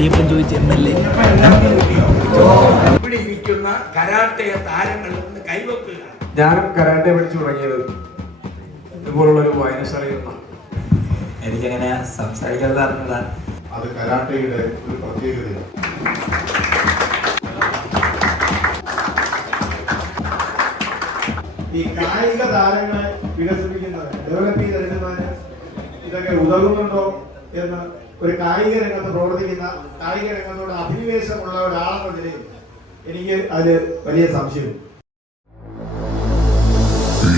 നീപ്പം ചോദിച്ച MLA ഇവിടെ ഇരിക്കുന്ന കരാട്ടെ താരങ്ങൾ ഒന്ന് കൈവെക്കുക. ഞാനും കരാട്ടെ പഠിച്ചു തുടങ്ങിയത് ഇതുപോലുള്ളൊരു വായനശാലയിൽ നിന്നാണ്. എനിക്കങ്ങനെ സംസാരിക്കാൻ അറിഞ്ഞില്ല. അത് കരാട്ടയുടെ ഒരു പ്രത്യേകതയാണ്. ഈ കായിക താരങ്ങളെ വികസിപ്പിക്കുന്നവർ ഡെവലപ്പ് ചെയ്തെടുക്കുന്നതിന് ഇതൊക്കെ ഉതകുന്നുണ്ടോ എന്ന് ഒരു കായിക രംഗത്ത് പ്രവർത്തിക്കുന്ന, കായിക രംഗത്തോട് അഭിനിവേശമുള്ള ഒരാളെന്ന നിലയിൽ എനിക്ക് അതിൽ വലിയ സംശയം.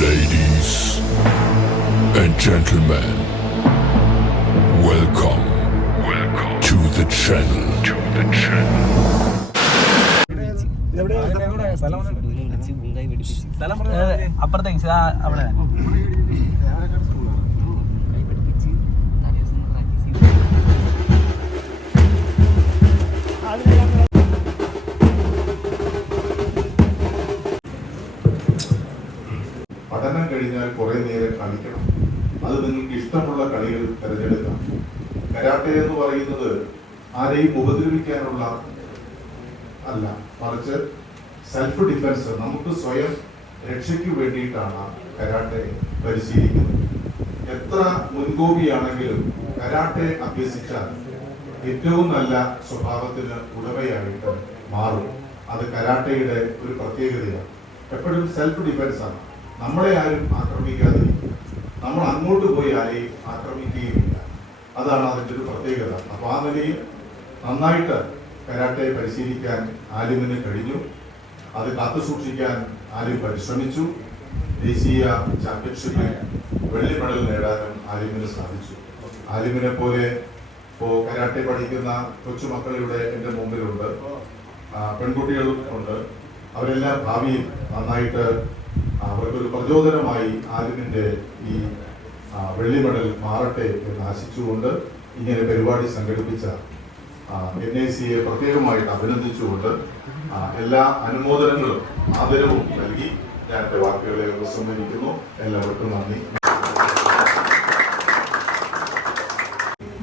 Ladies and gentlemen, welcome to the channel. അപ്പുറത്തേക്ക് അവിടെ പഠനം കഴിഞ്ഞാൽ കുറെ നേരം കളിക്കണം. അത് നിങ്ങൾക്ക് ഇഷ്ടമുള്ള കളികൾ തിരഞ്ഞെടുക്കാം. കരാട്ടെ എന്ന് പറയുന്നത് ആരെയും ഉപദ്രവിക്കാനുള്ള അല്ല, മറിച്ച് സെൽഫ് ഡിഫൻസ്, നമുക്ക് സ്വയം രക്ഷയ്ക്ക് വേണ്ടിയിട്ടാണ് കരാട്ടെ പരിശീലിക്കുന്നത്. എത്ര മുൻകോപിയാണെങ്കിലും കരാട്ടെ അഭ്യസിച്ചാൽ ഏറ്റവും നല്ല സ്വഭാവത്തിന് ഉടമയായിട്ട് മാറും. അത് കരാട്ടയുടെ ഒരു പ്രത്യേകതയാണ്. എപ്പോഴും സെൽഫ് ഡിഫൻസ് ആണ്. നമ്മളെ ആരും ആക്രമിക്കാതിരിക്കും, നമ്മൾ അങ്ങോട്ട് പോയി ആരെയും ആക്രമിക്കുകയുമില്ല. അതാണ് അതിൻ്റെ ഒരു പ്രത്യേകത. അപ്പോൾ ആ നിലയിൽ നന്നായിട്ട് കരാട്ടെ പരിശീലിക്കാൻ ആലിമിന് കഴിഞ്ഞു. അത് കാത്തു സൂക്ഷിക്കാൻ ആലിം പരിശ്രമിച്ചു. ദേശീയ ചാമ്പ്യൻഷിപ്പിൽ വെള്ളി മെഡൽ നേടാനും ആലിമിന് സാധിച്ചു. ആലിമിനെ പോലെ ഇപ്പോൾ കരാട്ടെ പഠിക്കുന്ന കൊച്ചുമക്കളിവിടെ എൻ്റെ മുമ്പിലുണ്ട്, പെൺകുട്ടികൾ ഉണ്ട്. അവരെല്ലാം ഭാവിയിൽ നന്നായിട്ട് അവർക്കൊരു പ്രചോദനമായി ആലിമിൻ്റെ ഈ വെള്ളി മെഡൽ മാറട്ടെ എന്ന് ആശിച്ചുകൊണ്ട് ഇങ്ങനെ പരിപാടി സംഘടിപ്പിച്ച NICയെ പ്രത്യേകമായിട്ട് അഭിനന്ദിച്ചുകൊണ്ട് എല്ലാ അനുമോദനങ്ങളും ആദരവും നൽകി ഞാൻ എൻ്റെ വാക്കുകളെ ഉപസംഹരിക്കുന്നു. എല്ലാവർക്കും നന്ദി.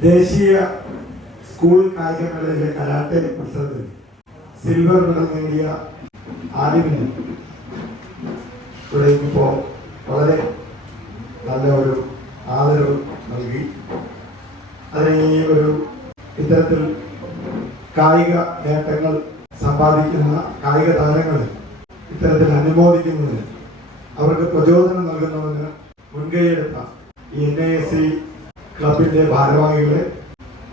ദേശീയ സ്കൂൾ കായികമേളയിലെ കരാട്ടെ മത്സരത്തിൽ സിൽവർ മെഡൽ നേടിയ ആലിമിന് ഇവിടെ ഇപ്പോൾ വളരെ നല്ല ഒരു ആദരവ് നൽകി. അതിന് ഈ ഒരു ഇത്തരത്തിൽ കായിക നേട്ടങ്ങൾ സമ്പാദിക്കുന്ന കായിക താരങ്ങളെ ഇത്തരത്തിൽ അനുമോദിക്കുന്നതിന്, അവർക്ക് പ്രചോദനം നൽകുന്നതിന് മുൻകൈയെടുത്ത ഈ NIC ക്ലബിന്റെ ഭാരവാഹികളെ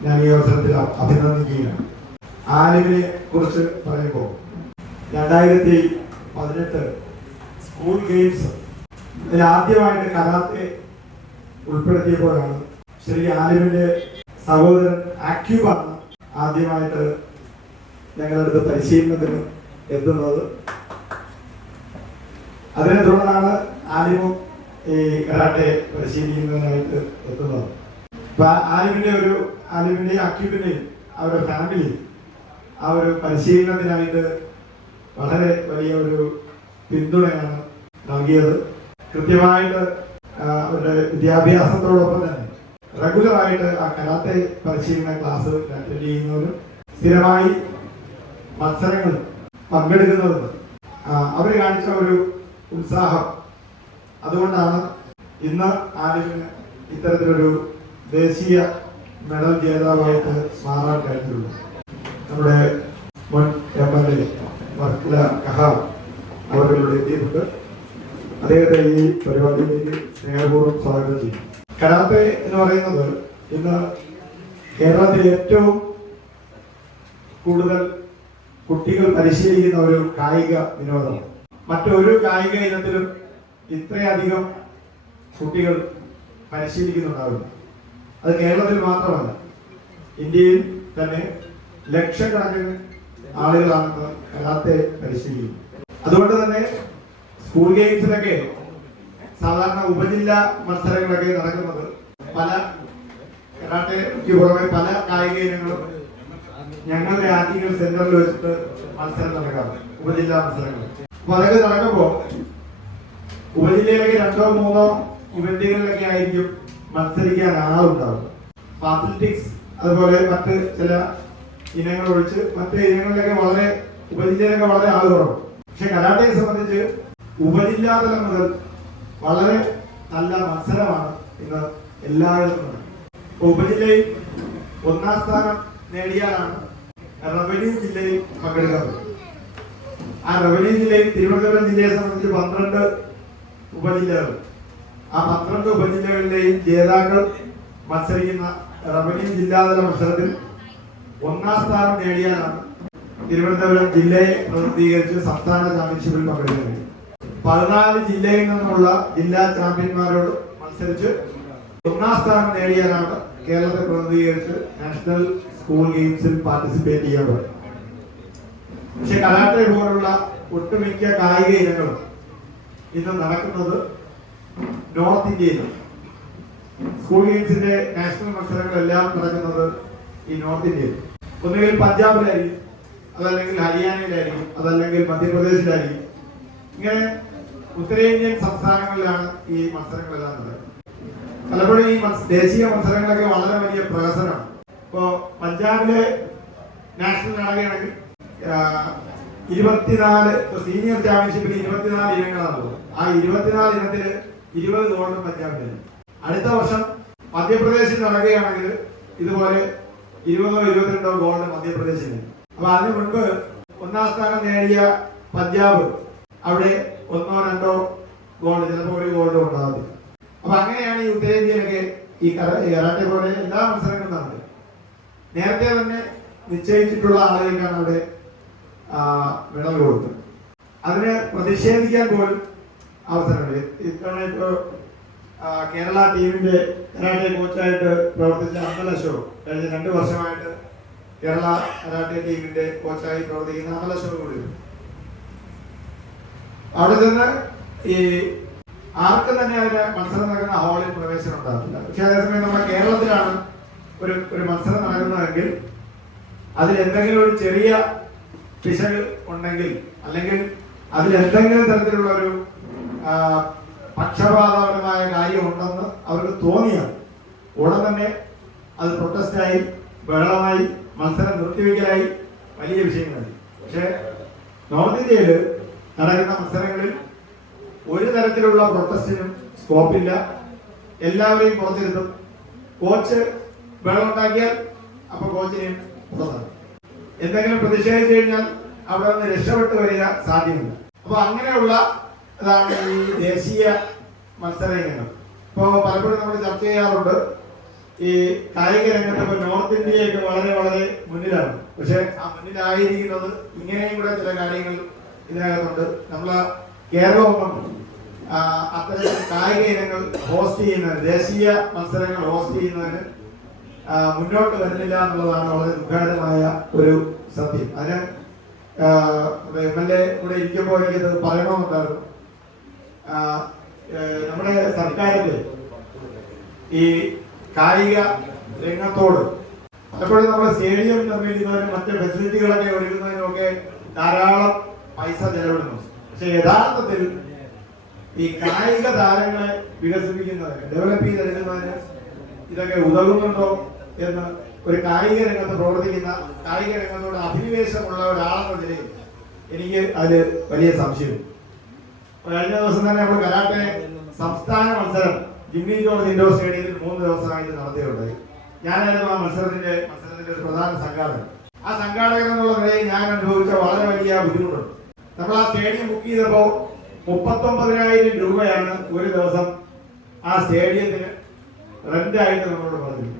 ഞാൻ ഈ അവസരത്തിൽ അഭിനന്ദിക്കുകയാണ്. ആലിമിനെ കുറിച്ച് പറയുമ്പോൾ 2018 സ്കൂൾ ഗെയിംസ് ആദ്യമായിട്ട് കരാത്തെ ഉൾപ്പെടുത്തിയപ്പോഴാണ് ശ്രീ ആലിമിന്റെ സഹോദരൻ ആക്യൂബാണ് ആദ്യമായിട്ട് ഞങ്ങളുടെ അടുത്ത് പരിശീലനത്തിന് എത്തുന്നത്. അതിനെ തുടർന്നാണ് ആലിമും ഈ കരാട്ടെ പരിശീലിക്കുന്നതിനായിട്ട് എത്തുന്നത്. അപ്പൊ ആലിമിന്റെ അക്യൂബിന്റെയും അവരുടെ ഫാമിലി ആ ഒരു പരിശീലനത്തിനായിട്ട് വളരെ വലിയ ഒരു പിന്തുണയാണ് നൽകിയത്. കൃത്യമായിട്ട് അവരുടെ വിദ്യാഭ്യാസത്തോടൊപ്പം തന്നെ റെഗുലറായിട്ട് ആ കരാത്തെ പരിശീലന ക്ലാസ് അറ്റൻഡ് ചെയ്യുന്നവരും സ്ഥിരമായി മത്സരങ്ങൾ പങ്കെടുക്കുന്നവരും അവർ കാണിച്ച ഒരു ഉത്സാഹം, അതുകൊണ്ടാണ് ഇന്ന് ആലിമിന് ഇത്തരത്തിലൊരു ദേശീയ മെഡൽ ജേതാവായിട്ട് മാറാൻ കഴിഞ്ഞിട്ടുള്ളത്. നമ്മുടെ മുൻ MLA വർക്കല കഹാർ അവരുടെ എത്തിയിട്ടുണ്ട്. അദ്ദേഹത്തെ ഈ പരിപാടിയിലേക്ക് സ്നേഹപൂർവ്വം സ്വാഗതം ചെയ്യും. കരാത്തെ എന്ന് പറയുന്നത് ഇന്ന് കേരളത്തിൽ ഏറ്റവും കൂടുതൽ കുട്ടികൾ പരിശീലിക്കുന്ന ഒരു കായിക വിനോദമാണ്. മറ്റൊരു കായിക ഇനത്തിലും ഇത്രയധികം കുട്ടികൾ പരിശീലിക്കുന്നുണ്ടാവില്ല. അത് കേരളത്തിൽ മാത്രമല്ല, ഇന്ത്യയിൽ തന്നെ ലക്ഷക്കണക്കിന് ആളുകളാണ് കരാത്തെ പരിശീലിക്കുന്നത്. അതുകൊണ്ട് തന്നെ സ്കൂൾ ഗെയിംസിലൊക്കെ സാധാരണ ഉപജില്ലാ മത്സരങ്ങളൊക്കെ നടക്കുന്നത് പല കരാട്ടയ്ക്ക് പുറമെ പല കായിക ഇനങ്ങളും ഞങ്ങളുടെ ആറ്റിങ്ങൽ സെന്ററിൽ വെച്ചിട്ട് മത്സരം നടക്കാറുണ്ട്, ഉപജില്ലാ മത്സരങ്ങൾ. അപ്പൊ അതൊക്കെ നടക്കുമ്പോൾ ഉപജില്ലയിലൊക്കെ 2-3 ഇവന്റുകളിലൊക്കെ ആയിരിക്കും മത്സരിക്കാൻ ആളുണ്ടാവുക. അത്ലറ്റിക്സ് അതുപോലെ മറ്റ് ചില ഇനങ്ങൾ ഒഴിച്ച് മറ്റ് ഇനങ്ങളിലൊക്കെ വളരെ ഉപജില്ലയിലൊക്കെ വളരെ ആൾ കുറവ്. പക്ഷെ കരാട്ടയെ സംബന്ധിച്ച് ഉപജില്ലാതലം മുതൽ വളരെ നല്ല മത്സരമാണ് ഇന്ന് എല്ലായിടത്തും. ഉപജില്ലയിൽ 1ാം സ്ഥാനം നേടിയാലാണ് റവന്യൂ ജില്ലയിൽ പങ്കെടുക്കുന്നത്. ആ റവന്യൂ ജില്ലയിൽ തിരുവനന്തപുരം ജില്ലയെ സംബന്ധിച്ച് 12 ഉപജില്ലകൾ. ആ 12 ഉപജില്ലകളിലെയും ജേതാക്കൾ മത്സരിക്കുന്ന റവന്യൂ ജില്ലാതല മത്സരത്തിൽ 1ാം സ്ഥാനം നേടിയാലാണ് തിരുവനന്തപുരം ജില്ലയെ പ്രതിനിധീകരിച്ച് സംസ്ഥാന ചാമ്പ്യൻഷിപ്പിൽ പങ്കെടുക്കുന്നത്. 14 ജില്ലയിൽ നിന്നുള്ള ജില്ലാ ചാമ്പ്യന്മാരോട് മത്സരിച്ച് 1ാം സ്ഥാനം നേടിയാലാണ് കേരളത്തെ പ്രതിനിധീകരിച്ച് നാഷണൽ സ്കൂൾ ഗെയിംസിൽ പാർട്ടിസിപ്പേറ്റ് ചെയ്യാൻ പറ്റും. പക്ഷെ കരാട്ടെ പോലുള്ള ഒട്ടുമിക്ക കായിക ഇനങ്ങളും ഇന്ന് നടക്കുന്നത് നോർത്ത് ഇന്ത്യയിലാണ്. സ്കൂൾ ഗെയിംസിന്റെ നാഷണൽ മത്സരങ്ങളെല്ലാം നടക്കുന്നത് ഈ നോർത്ത് ഇന്ത്യയിൽ. ഒന്നുകിൽ പഞ്ചാബിലായിരിക്കും, അതല്ലെങ്കിൽ ഹരിയാനയിലായിരിക്കും, അതല്ലെങ്കിൽ മധ്യപ്രദേശിലായിരിക്കും. ഇങ്ങനെ ഉത്തരേന്ത്യൻ സംസ്ഥാനങ്ങളിലാണ് ഈ മത്സരങ്ങളെല്ലാം നടക്കുന്നത്. പലപ്പോഴും ഈ ദേശീയ മത്സരങ്ങളൊക്കെ വളരെ വലിയ പ്രഹസനമാണ്. ഇപ്പോ പഞ്ചാബിലെ നാഷണൽ നടക്കുകയാണെങ്കിൽ 24 സീനിയർ ചാമ്പ്യൻഷിപ്പിൽ 24 ഇനങ്ങളാണ്. ആ 24 ഇനത്തിൽ 20 ഗോൾഡ് പഞ്ചാബിന്. അടുത്ത വർഷം മധ്യപ്രദേശിൽ നടക്കുകയാണെങ്കിൽ ഇതുപോലെ 20 or 22 ഗോൾഡ് മധ്യപ്രദേശിന്. അപ്പൊ അതിനു മുൻപ് 1ാം സ്ഥാനം നേടിയ പഞ്ചാബ് അവിടെ 1 or 2 ഗോൾഡ്, ചിലപ്പോൾ 1 ഗോൾഡ് ഉണ്ടാകും. അപ്പൊ അങ്ങനെയാണ് ഈ ഉത്തരേന്ത്യയിലൊക്കെ ഈ കരാട്ടെ പോലെ എല്ലാ മത്സരങ്ങളും നടന്നത്. നേരത്തെ തന്നെ നിശ്ചയിച്ചിട്ടുള്ള ആളുകൾക്കാണ് അവിടെ മെഡൽ കൊടുക്കുന്നത്. അതിന് പ്രതിഷേധിക്കാൻ പോലും അവസരമുണ്ട്. ഇത്തവണ ഇപ്പോൾ കേരള ടീമിന്റെ കരാട്ടെ കോച്ചായിട്ട് പ്രവർത്തിച്ച അമൽ അശോക് കഴിഞ്ഞ 2 വർഷമായിട്ട് കേരള കരാട്ടെ ടീമിന്റെ കോച്ചായി പ്രവർത്തിക്കുന്ന അമൽ അശോക് കൂടി അവിടെ നിന്ന് ഈ ആർക്കും തന്നെ അതിന് മത്സരം നടക്കുന്ന ഹാളിൽ പ്രവേശനം ഉണ്ടാകില്ല. പക്ഷെ അതേസമയം നമ്മുടെ കേരളത്തിലാണ് ഒരു മത്സരം നടക്കുന്നതെങ്കിൽ അതിൽ എന്തെങ്കിലും ഒരു ചെറിയ പിശക് ഉണ്ടെങ്കിൽ, അല്ലെങ്കിൽ അതിൽ എന്തെങ്കിലും തരത്തിലുള്ള ഒരു പക്ഷപാതപരമായ കാര്യം ഉണ്ടെന്ന് അവർക്ക് തോന്നിയാൽ ഉടൻ തന്നെ അത് പ്രൊട്ടസ്റ്റായി, ബഹളമായി, മത്സരം നിർത്തിവെക്കലായി വലിയ വിഷയങ്ങളായി. പക്ഷേ നോർത്ത് ഇന്ത്യയിൽ നടക്കുന്ന മത്സരങ്ങളിൽ ഒരു തരത്തിലുള്ള പ്രൊട്ടസ്റ്റിനും സ്കോപ്പില്ല. എല്ലാവരെയും പുറത്തിരുത്തും. കോച്ച് ബഹളം ഉണ്ടാക്കിയാൽ അപ്പൊ കോച്ചിനെയും പുറത്താണ്. എന്തെങ്കിലും പ്രതിഷേധിച്ചു കഴിഞ്ഞാൽ അവിടെ നിന്ന് രക്ഷപ്പെട്ടു വരിക സാധ്യമല്ല. അപ്പൊ അങ്ങനെയുള്ള ഇതാണ് ഈ ദേശീയ മത്സര ഇനങ്ങൾ. ഇപ്പോൾ പലപ്പോഴും നമ്മൾ ചർച്ച ചെയ്യാറുണ്ട് ഈ കായിക രംഗത്ത്. ഇപ്പോൾ നോർത്ത് ഇന്ത്യയൊക്കെ വളരെ വളരെ മുന്നിലാണ്. പക്ഷെ ആ മുന്നിലായിരിക്കുന്നത് ഇങ്ങനെയും കൂടെ ചില കാര്യങ്ങൾ ഇതിനകത്തുണ്ട്. നമ്മളെ കേരളമൊന്നും അത്തരം കായിക ഇനങ്ങൾ ഹോസ്റ്റ് ചെയ്യുന്നതിന്, ദേശീയ മത്സരങ്ങൾ ഹോസ്റ്റ് ചെയ്യുന്നതിന് മുന്നോട്ട് വരുന്നില്ല എന്നുള്ളതാണ് വളരെ ദുഃഖകരമായ ഒരു സത്യം. അതിന് MLA കൂടെ ഇരിക്കുമ്പോൾ എനിക്കത് പറയണമെന്നുണ്ടായിരുന്നു. നമ്മുടെ സർക്കാരിന്റെ ഈ കായിക രംഗത്തോട് പലപ്പോഴും നമ്മുടെ സ്റ്റേഡിയം നിർമ്മിക്കുന്നതിനും മറ്റ് ഫെസിലിറ്റികളൊക്കെ ഒരുക്കുന്നതിനും ഒക്കെ ധാരാളം പൈസ ചെലവിടുന്നു. പക്ഷെ യഥാർത്ഥത്തിൽ ഈ കായിക താരങ്ങളെ വികസിപ്പിക്കുന്നതിന്, ഡെവലപ്പ് ചെയ്തെടുക്കുന്നതിന് ഇതൊക്കെ ഉതകുന്നുണ്ടോ എന്ന് ഒരു കായിക രംഗത്ത് പ്രവർത്തിക്കുന്ന, കായിക രംഗത്തോട് അഭിനിവേശമുള്ള ഒരാളെന്ന നിലയിൽ എനിക്ക് അതിൽ വലിയ സംശയം. കഴിഞ്ഞ ദിവസം തന്നെ നമ്മൾ കരാട്ടെ സംസ്ഥാന മത്സരം ജിമ്മി ജോർജ് ഇൻഡോർ സ്റ്റേഡിയത്തിൽ 3 ദിവസമായിട്ട് നടത്തിയുണ്ടായി. ഞാനായിരുന്നു ആ മത്സരത്തിന്റെ ഒരു പ്രധാന സംഘാടകൻ. ആ സംഘാടകൻ എന്നുള്ള നിലയിൽ ഞാൻ അനുഭവിച്ച വളരെ വലിയ ബുദ്ധിമുട്ടുണ്ട്. നമ്മൾ ആ സ്റ്റേഡിയം ബുക്ക് ചെയ്തപ്പോൾ 39,000 രൂപയാണ് ഒരു ദിവസം ആ സ്റ്റേഡിയത്തിന് റെന്റായിട്ട് നമ്മളോട് പറഞ്ഞു.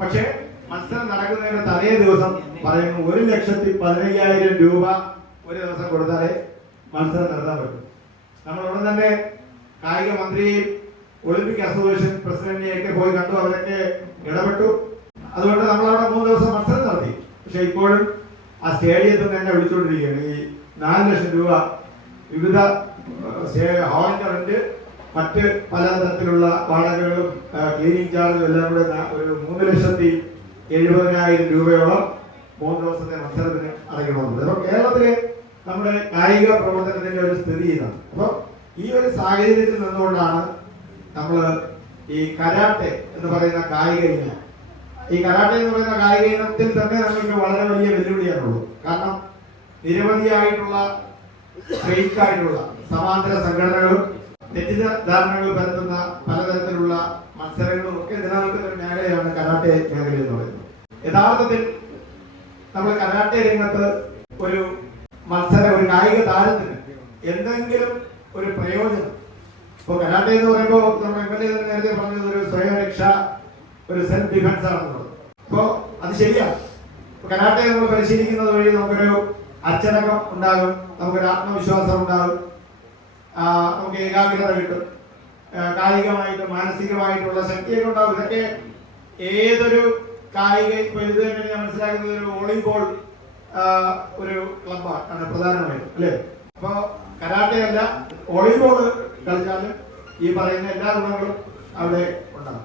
പക്ഷെ മത്സരം നടക്കുന്നതിന് തലേ ദിവസം പറയുന്നു 1,15,000 രൂപ ഒരു ദിവസം കൊടുത്താലേ മത്സരം നടത്താൻ പറ്റും. നമ്മൾ ഉടൻ തന്നെ കായിക മന്ത്രിയെയും ഒളിമ്പിക് അസോസിയേഷൻ പ്രസിഡന്റിനെയൊക്കെ പോയി കണ്ടു. അവരൊക്കെ ഇടപെട്ടു. അതുകൊണ്ട് നമ്മളവിടെ 3 ദിവസം മത്സരം നടത്തി. പക്ഷെ ഇപ്പോഴും ആ സ്റ്റേഡിയത്തിൽ തന്നെ വിളിച്ചുകൊണ്ടിരിക്കുകയാണ്. ഈ 4 ലക്ഷം രൂപ വിവിധ ഹാളിന്റെ റെന്റ്, മറ്റ് പലതരത്തിലുള്ള വാടകകളും ക്ലീനിങ് ചാർജും എല്ലാം കൂടെ ഒരു 3,70,000 രൂപയോളം 3 ദിവസത്തെ മത്സരത്തിന് അടയ്ക്കണമെന്നുണ്ട്. അപ്പൊ കേരളത്തിലെ നമ്മുടെ കായിക പ്രവർത്തനത്തിന്റെ ഒരു സ്ഥിതി ഇതാണ്. അപ്പൊ ഈ ഒരു സാഹചര്യത്തിൽ നിന്നുകൊണ്ടാണ് നമ്മൾ ഈ കരാട്ടെ എന്ന് പറയുന്ന കായിക ഇനം ഈ കരാട്ടെ എന്ന് പറയുന്ന കായിക ഇനത്തിൽ തന്നെ നമുക്ക് വളരെ വലിയ വെല്ലുവിളിയാണുള്ളൂ. കാരണം നിരവധിയായിട്ടുള്ള ഫേക്കായിട്ടുള്ള സമാന്തര സംഘടനകളും തെറ്റിദ്ധാരണകൾ പരത്തുന്ന പലതരത്തിലുള്ള മത്സരങ്ങളും ഒക്കെ നിലനിൽക്കുന്ന ഒരു മേഖലയാണ് കരാട്ടെ മേഖല എന്ന് പറയുന്നത്. യഥാർത്ഥത്തിൽ നമ്മൾ കരാട്ടെ രംഗത്ത് ഒരു ഒരു കായിക താരത്തിന് എന്തെങ്കിലും ഒരു പ്രയോജനം, ഇപ്പോൾ കരാട്ടെ എന്ന് പറയുമ്പോൾ നമ്മൾ MLA നേരത്തെ പറഞ്ഞത് ഒരു സ്വയരക്ഷ, ഒരു സെൽഫ് ഡിഫൻസ് ആണെന്നുള്ളത്. അപ്പോൾ അത് ശരിയാണ്. കരാട്ടെ നമ്മൾ പരിശീലിക്കുന്നത് വഴി നമുക്കൊരു അച്ചടക്കം ഉണ്ടാകും, നമുക്കൊരു ആത്മവിശ്വാസം ഉണ്ടാകും, നമുക്ക് ഏകാഗ്രത കിട്ടും, കായികമായിട്ടും മാനസികമായിട്ടുള്ള ശക്തിയൊക്കെ ഉണ്ടാകും. ഇതൊക്കെ ഏതൊരു കായിക, ഇപ്പൊ ഇത് തന്നെ ഞാൻ മനസ്സിലാക്കുന്നത് ഒരു വോളിബോൾ ഒരു ക്ലബാണ് പ്രധാനമായിട്ടും, അല്ലേ? അപ്പൊ കരാട്ടെ അല്ല, വോളിബോൾ കളിച്ചാലും ഈ പറയുന്ന എല്ലാ ഗുണങ്ങളും അവിടെ ഉണ്ടാകും.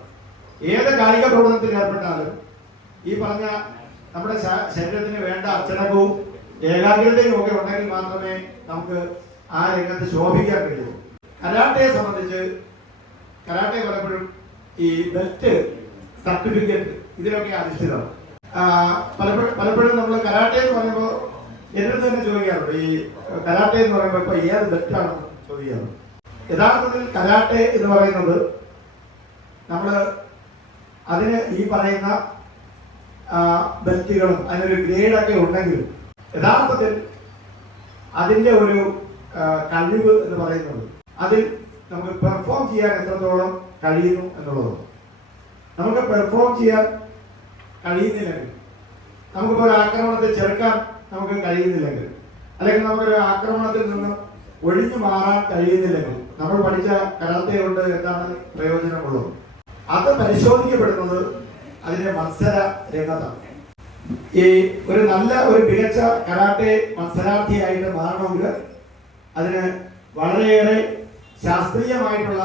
ഏത് കായിക പ്രവർത്തനത്തിൽ ഏർപ്പെട്ടാലും ഈ പറഞ്ഞ നമ്മുടെ ശരീരത്തിന് വേണ്ട അച്ചടക്കവും ഏകാഗ്രതയും ഒക്കെ ഉണ്ടെങ്കിൽ മാത്രമേ നമുക്ക് ആ രംഗത്ത് ശോഭിക്കാൻ കഴിയൂ. കരാട്ടയെ സംബന്ധിച്ച് കരാട്ടെ പലപ്പോഴും ഈ ബെൽറ്റ്, സർട്ടിഫിക്കറ്റ് ഇതിലൊക്കെ അധിഷ്ഠിതമാണ്. പലപ്പോഴും നമ്മൾ കരാട്ടെ എന്ന് പറയുമ്പോൾ എന്നിട്ട് തന്നെ ചോദിക്കാറുണ്ട്, ഈ കരാട്ടെ എന്ന് പറയുമ്പോൾ ഇപ്പൊ ഏത് ബെൽറ്റാണെന്ന് ചോദിക്കാറുണ്ട്. യഥാർത്ഥത്തിൽ കരാട്ടെ എന്ന് പറയുന്നത് നമ്മൾ അതിന് ഈ പറയുന്ന ബെൽറ്റുകളും അതിനൊരു ഗ്രേഡൊക്കെ ഉണ്ടെങ്കിലും യഥാർത്ഥത്തിൽ അതിൻ്റെ ഒരു കഴിവ് എന്ന് പറയുന്നത് അതിൽ നമുക്ക് പെർഫോം ചെയ്യാൻ എത്രത്തോളം കഴിയുന്നു എന്നുള്ളതാണ്. നമുക്ക് പെർഫോം ചെയ്യാൻ കഴിയുന്നില്ലെങ്കിൽ, നമുക്കിപ്പോൾ ഒരു ആക്രമണത്തെ ചെറുക്കാൻ നമുക്ക് കഴിയുന്നില്ലെങ്കിൽ, അല്ലെങ്കിൽ നമുക്കൊരു ആക്രമണത്തിൽ നിന്ന് ഒഴിഞ്ഞു മാറാൻ കഴിയുന്നില്ലെങ്കിൽ നമ്മൾ പഠിച്ച കരാട്ടെ കൊണ്ട് എന്താണ് പ്രയോജനമുള്ളത്? അത് പരിശോധിക്കപ്പെടുന്നത് അതിന്റെ മത്സര രംഗത്താണ്. ഈ ഒരു മികച്ച കരാട്ടെ മത്സരാർത്ഥിയായിട്ട് മാറണമെങ്കിൽ അതിന് വളരെയേറെ ശാസ്ത്രീയമായിട്ടുള്ള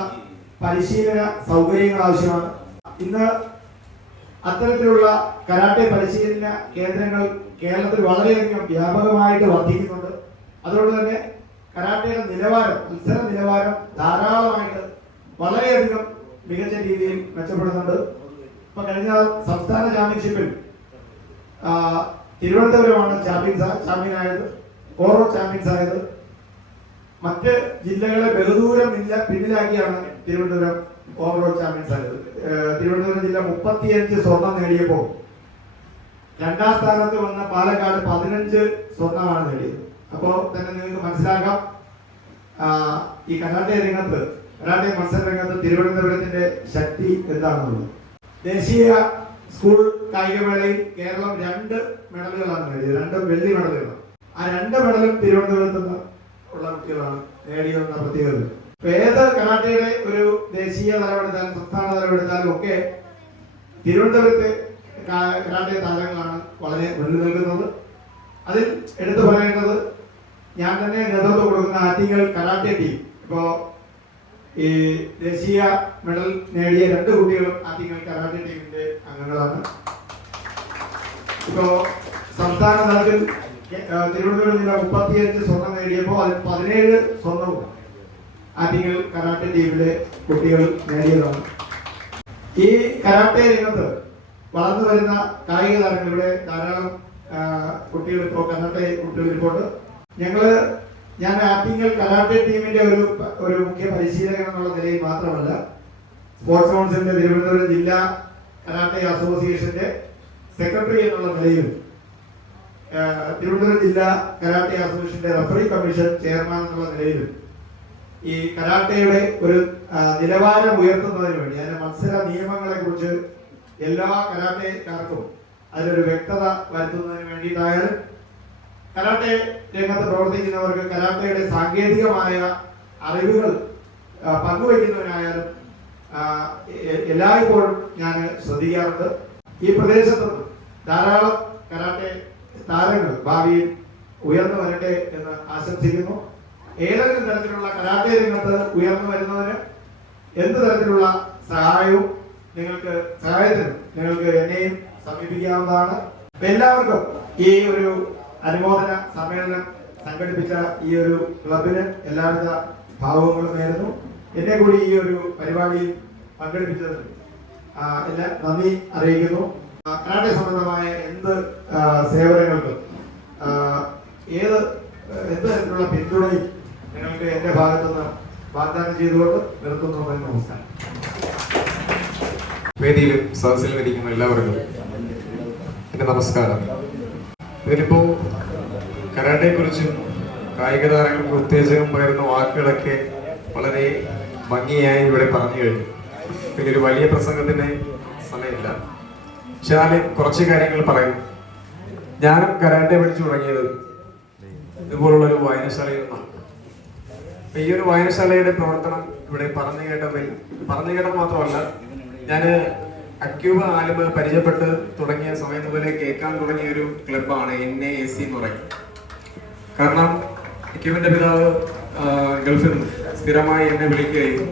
പരിശീലന സൗകര്യങ്ങൾ ആവശ്യമാണ്. ഇന്ന് അത്തരത്തിലുള്ള കരാട്ടെ പരിശീലന കേന്ദ്രങ്ങൾ കേരളത്തിൽ വളരെയധികം വ്യാപകമായിട്ട് വർദ്ധിക്കുന്നുണ്ട്. അതുകൊണ്ട് തന്നെ കരാട്ടയുടെ നിലവാരം, മത്സര നിലവാരം ധാരാളമായിട്ട് വളരെയധികം മികച്ച രീതിയിൽ മെച്ചപ്പെടുന്നുണ്ട്. ഇപ്പൊ കഴിഞ്ഞ സംസ്ഥാന ചാമ്പ്യൻഷിപ്പിൽ തിരുവനന്തപുരമാണ് ചാമ്പ്യനായത്, ഓരോ ചാമ്പ്യൻസ് ആയത്. മറ്റ് ജില്ലകളെ ബഹുദൂരം പിന്നിലാക്കിയാണ് തിരുവനന്തപുരം ഓവറോൾ ചാമ്പ്യൻസ് ആയത്. തിരുവനന്തപുരം ജില്ല 35 സ്വർണം നേടിയപ്പോൾ രണ്ടാം സ്ഥാനത്ത് വന്ന പാലക്കാട് 15 സ്വർണമാണ് നേടിയത്. അപ്പോൾ തന്നെ നിങ്ങൾക്ക് മനസ്സിലാക്കാം ഈ കരാട്ടെ മത്സര രംഗത്ത് തിരുവനന്തപുരത്തിന്റെ ശക്തി എന്താണെന്നുള്ളത്. ദേശീയ സ്കൂൾ കായികമേളയിൽ കേരളം 2 മെഡലുകളാണ് നേടിയത്, 2 വെള്ളി മെഡലുകളാണ്. ആ 2 മെഡലും തിരുവനന്തപുരത്ത് നിന്ന് ഉള്ള കുട്ടികളാണ് നേടിയതെന്ന പ്രത്യേകത. ഏത് കരാട്ടയുടെ ഒരു ദേശീയ തലമെടുത്താലും സംസ്ഥാന തലമെടുത്താലും ഒക്കെ തിരുവനന്തപുരത്തെ കരാട്ടെ താരങ്ങളാണ് വളരെ മുന്നിൽ നിൽക്കുന്നത്. അതിൽ എടുത്തു പറയേണ്ടത് ഞാൻ തന്നെ നേതൃത്വം കൊടുക്കുന്ന ആറ്റിങ്ങൽ കരാട്ടെ ടീം. ഇപ്പോ ഈ ദേശീയ മെഡൽ നേടിയ 2 കുട്ടികളും ആറ്റിങ്ങൽ കരാട്ടെ ടീമിന്റെ അംഗങ്ങളാണ്. ഇപ്പോ സംസ്ഥാന തലത്തിൽ തിരുവനന്തപുരം ജില്ല 35 സ്വർണം നേടിയപ്പോൾ അതിൽ 17 സ്വർണവും ആറ്റിങ്ങൽ കരാട്ടെ ടീമിലെ കുട്ടികൾ നേടിയതാണ്. ഈ കരാട്ടെ രംഗത്ത് വളർന്നു വരുന്ന കായിക താരങ്ങൾ, ഇവിടെ ധാരാളം കുട്ടികൾ ഇപ്പോൾ കരാട്ടെ കുട്ടികൾ ഇപ്പോൾ ഞാൻ ആറ്റിങ്ങൽ കരാട്ടെ ടീമിന്റെ ഒരു മുഖ്യ പരിശീലകൻ എന്നുള്ള നിലയിൽ മാത്രമല്ല, സ്പോർട്സ് കൗൺസിലിന്റെ തിരുവനന്തപുരം ജില്ലാ കരാട്ടെ അസോസിയേഷന്റെ സെക്രട്ടറി എന്നുള്ള നിലയിലും തിരുവനന്തപുരം ജില്ലാ കരാട്ടെ അസോസിയേഷന്റെ റഫറി കമ്മീഷൻ ചെയർമാൻ എന്നുള്ള നിലയിലും ഈ കരാട്ടയുടെ ഒരു നിലവാരം ഉയർത്തുന്നതിന് വേണ്ടി, അതിന്റെ മത്സര നിയമങ്ങളെ കുറിച്ച് എല്ലാ കരാട്ടക്കാർക്കും അതിലൊരു വ്യക്തത വരുത്തുന്നതിന് വേണ്ടിയിട്ടായാലും കരാട്ടെ രംഗത്ത് പ്രവർത്തിക്കുന്നവർക്ക് കരാട്ടയുടെ സാങ്കേതികമായ അറിവുകൾ പങ്കുവയ്ക്കുന്നതിനായാലും എല്ലായ്പ്പോഴും ഞാൻ ശ്രദ്ധിക്കാറുണ്ട്. ഈ പ്രദേശത്ത് ധാരാളം കരാട്ടെ താരങ്ങൾ ഭാവിയിൽ ഉയർന്നു വരട്ടെ എന്ന് ആശംസിക്കുന്നു. ഏതെങ്കിലും തരത്തിലുള്ള കരാട്ടെ രംഗത്ത് ഉയർന്നു വരുന്നതിന് എന്ത് തരത്തിലുള്ള സഹായത്തിനും നിങ്ങൾക്ക് എന്നെയും സമീപിക്കാവുന്നതാണ്. എല്ലാവർക്കും ഈ ഒരു അനുമോദന സമ്മേളനം സംഘടിപ്പിച്ച ഈ ഒരു ക്ലബിന് എല്ലാവിധ ഭാവങ്ങളും നേരുന്നു. എന്നെ കൂടി ഈ ഒരു പരിപാടിയിൽ പങ്കെടുപ്പിച്ചതിന് എല്ലാം നന്ദി അറിയിക്കുന്നു. കരാട്ടെ സംബന്ധമായ എന്ത് സേവനങ്ങൾക്കും എന്ത് തരത്തിലുള്ള പിന്തുണയും നിങ്ങൾക്ക് എൻ്റെ ഭാഗത്തുനിന്ന് വാഗ്ദാനം ചെയ്തുകൊണ്ട് നിർത്തുന്നു. നമസ്കാരം. വേദിയിലും സദസ്സിലും ഇരിക്കുന്ന എല്ലാവർക്കും എൻ്റെ നമസ്കാരം. ഇതിലിപ്പോൾ കരാട്ടെയെക്കുറിച്ചും കായിക താരങ്ങൾക്ക് ഉത്തേജകം പകരുന്ന വാക്കുകളൊക്കെ വളരെ ഭംഗിയായി ഇവിടെ പറഞ്ഞു കഴിഞ്ഞു. പിന്നെ ഒരു വലിയ പ്രസംഗത്തിന് സമയമില്ല. പക്ഷെ എന്നാലും കുറച്ച് കാര്യങ്ങൾ പറയും. ഞാനും കരാട്ടെ പഠിച്ചു തുടങ്ങിയത് ഇതുപോലുള്ളൊരു വായനശാലയിൽ നിന്നാണ്. അപ്പം ഈ ഒരു വായനശാലയുടെ പ്രവർത്തനം ഇവിടെ പറഞ്ഞു കേട്ടത് മാത്രമല്ല, ഞാൻ അക്യൂബ ആലിമ് പരിചയപ്പെട്ട് തുടങ്ങിയ സമയം മുതലേ കേൾക്കാൻ തുടങ്ങിയ ഒരു ക്ലബ്ബാണ് NAAC എന്ന് പറയുന്നത്. കാരണം അക്യൂബിന്റെ പിതാവ് ഗൾഫിൽ നിന്ന് സ്ഥിരമായി എന്നെ വിളിക്കുകയും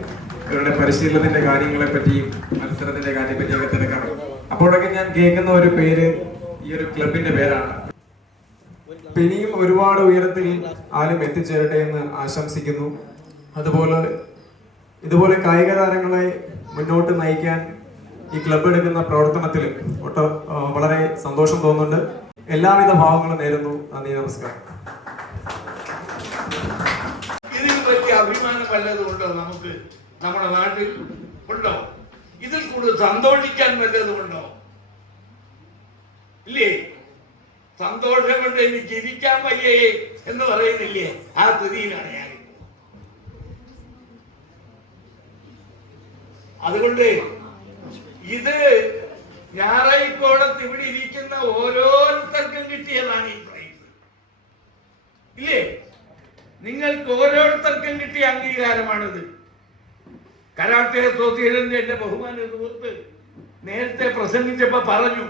ഇവരുടെ പരിശീലനത്തിന്റെ കാര്യങ്ങളെ പറ്റിയും മത്സരത്തിന്റെ കാര്യത്തെ പറ്റിയൊക്കെ തിരക്കണം. അപ്പോഴൊക്കെ ഞാൻ കേൾക്കുന്ന ഒരു പേര് ഈ ഒരു ക്ലബിന്റെ പേരാണ്. ഇനിയും ഒരുപാട് ഉയരത്തിൽ ആരും എത്തിച്ചേരട്ടെ എന്ന് ആശംസിക്കുന്നു. ഇതുപോലെ കായിക താരങ്ങളെ മുന്നോട്ട് നയിക്കാൻ ഈ ക്ലബ്ബ് എടുക്കുന്ന പ്രവർത്തനത്തിൽ വളരെ സന്തോഷം തോന്നുന്നുണ്ട്. എല്ലാവിധ ഭാവങ്ങളും നേരുന്നു. നന്ദി, നമസ്കാരം. ഇതിൽ പറ്റിയ അഭിമാനം വല്ലതും ഉണ്ടോ നമുക്ക് നമ്മുടെ നാട്ടിൽ? ഉണ്ടോ? ഇതിൽ കൂടുതൽ സന്തോഷിക്കാൻ വല്ലതും ഉണ്ടോ? ഇല്ലേ? സന്തോഷം കൊണ്ട് എനിക്ക് ഇരിക്കാൻ വയ്യേ എന്ന് പറയുന്നില്ലേ? ആ സ്ഥിതിയിലാണ് ഞാൻ. അതുകൊണ്ട് ഇത് ഞായറായിക്കോടത്ത് ഇവിടെ ഇരിക്കുന്ന ഓരോരുത്തർക്കും കിട്ടിയതാണ് ഈ പ്രൈസ്. ഇല്ലേ? നിങ്ങൾക്ക് ഓരോരുത്തർക്കും കിട്ടിയ അംഗീകാരമാണിത്. കരാട്ടെ അസോസിയേഷന്റെ എന്റെ ബഹുമാന സുഹൃത്ത് നേരത്തെ പ്രസംഗിച്ചപ്പോ പറഞ്ഞു,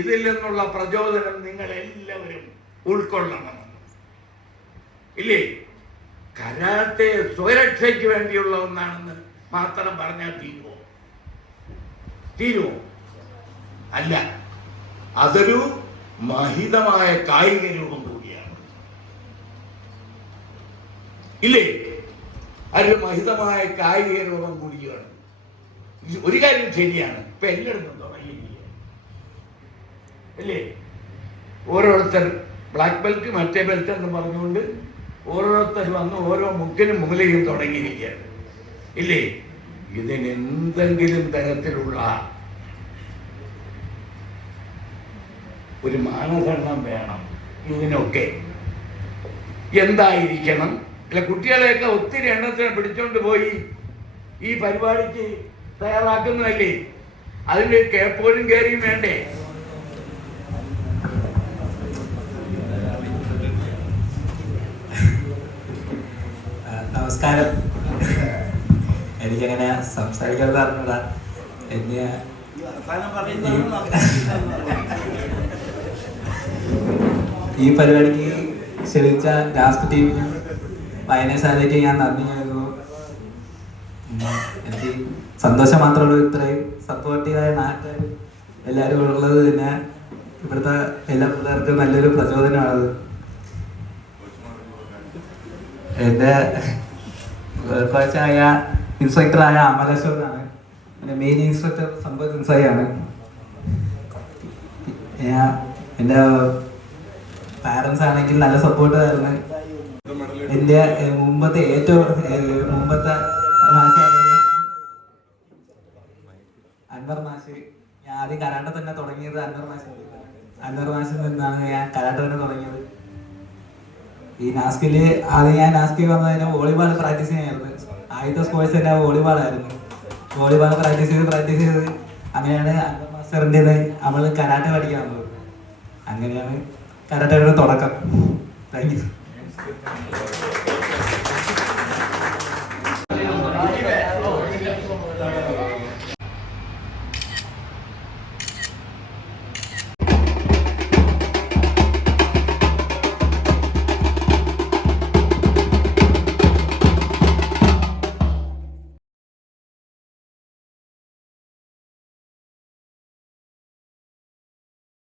ഇതിൽ നിന്നുള്ള പ്രചോദനം നിങ്ങൾ എല്ലാവരും ഉൾക്കൊള്ളണമെന്ന്. ഇല്ലേ? കരാട്ടെ സ്വരക്ഷയ്ക്ക് വേണ്ടിയുള്ള ഒന്നാണെന്ന് മാത്രം പറഞ്ഞാൽ തീരുമോ? അല്ല, അതൊരു മഹിതമായ കായിക രൂപം കൂടിയാണ്. ഇല്ലേ? അതൊരു മഹിതമായ കായിക രൂപം കൂടിയാണ്. ഒരു കാര്യം ശരിയാണ്, ഇപ്പൊ എല്ലായിടത്തും തുടങ്ങിയില്ല. അല്ലേ? ഓരോരുത്തർ ബ്ലാക്ക് ബെൽറ്റ് മറ്റേ ബെൽറ്റ് എന്ന് പറഞ്ഞുകൊണ്ട് ഓരോരുത്തർ വന്ന് ഓരോ മുക്കിനും മൂലയും തുടങ്ങിയിരിക്കുകയാണ്. ഇല്ലേ? ഇതിനെന്തെങ്കിലും തരത്തിലുള്ള ഒരു മാനദണ്ഡം വേണം. ഇതിനൊക്കെ എന്തായിരിക്കണം? അല്ല, കുട്ടികളെയൊക്കെ ഒത്തിരി എണ്ണത്തിനെ പിടിച്ചോണ്ട് പോയി ഈ പരിപാടിക്ക് തയ്യാറാക്കുന്നതല്ലേ? അതിന് കേപ്പോലും കയറിയും വേണ്ടേ? നമസ്കാരം. എനിക്കങ്ങനെ സംസാരിക്കാൻ പറഞ്ഞതാ. എന്നെ ഈ പരിപാടിക്ക് ക്ഷണിച്ച രാഷ്ട്ര ടീമിനും വായനശാലയ്ക്ക് ഞാൻ നന്ദി നൽകുന്നു. എനിക്ക് സന്തോഷം മാത്രമേ ഉള്ളൂ. ഇത്രയും സപ്പോർട്ടീവായ നാട്ടുകാർ എല്ലാവരും ഉള്ളത് തന്നെ ഇവിടുത്തെ എല്ലാ പിള്ളേർക്കും നല്ലൊരു പ്രചോദനമാണത്. എൻ്റെ കോച്ചായ ഇൻസ്ട്രക്ടറായ അമലേശ്വരനാണ്. എൻ്റെ മെയിൻ ഇൻസ്ട്രക്ടർ സമ്പത്ത് ഇൻസായിയാണ്. എൻ്റെ പാരൻസ് ആണെങ്കിൽ നല്ല സപ്പോർട്ടായിരുന്നു. എൻ്റെ മുമ്പത്തെ മാഷായിരുന്നു അൻവർ മാഷ്. ഞാൻ ആദ്യം കരാട്ടെ തന്നെ തുടങ്ങിയത് അൻവർ മാഷിൽ നിന്നാണ് ഞാൻ കരാട്ടെ തന്നെ തുടങ്ങിയത്. ഈ നാസ്കില് ആദ്യം ഞാൻ നാസ്കിൽ വന്നതിന് വോളിബോൾ പ്രാക്ടീസ് ചെയ്യായിരുന്നു. ആദ്യത്തെ സ്പോർട്സ് തന്നെ വോളിബോളായിരുന്നു. വോളിബോൾ പ്രാക്ടീസ് ചെയ്ത് അങ്ങനെയാണ് അൻവർ മാസ്റ്ററിൻ്റെ നമ്മൾ കരാട്ടെ പഠിക്കാൻ വന്നത്. അങ്ങനെയാണ് കരാട്ടയുടെ തുടക്കം. Thank you.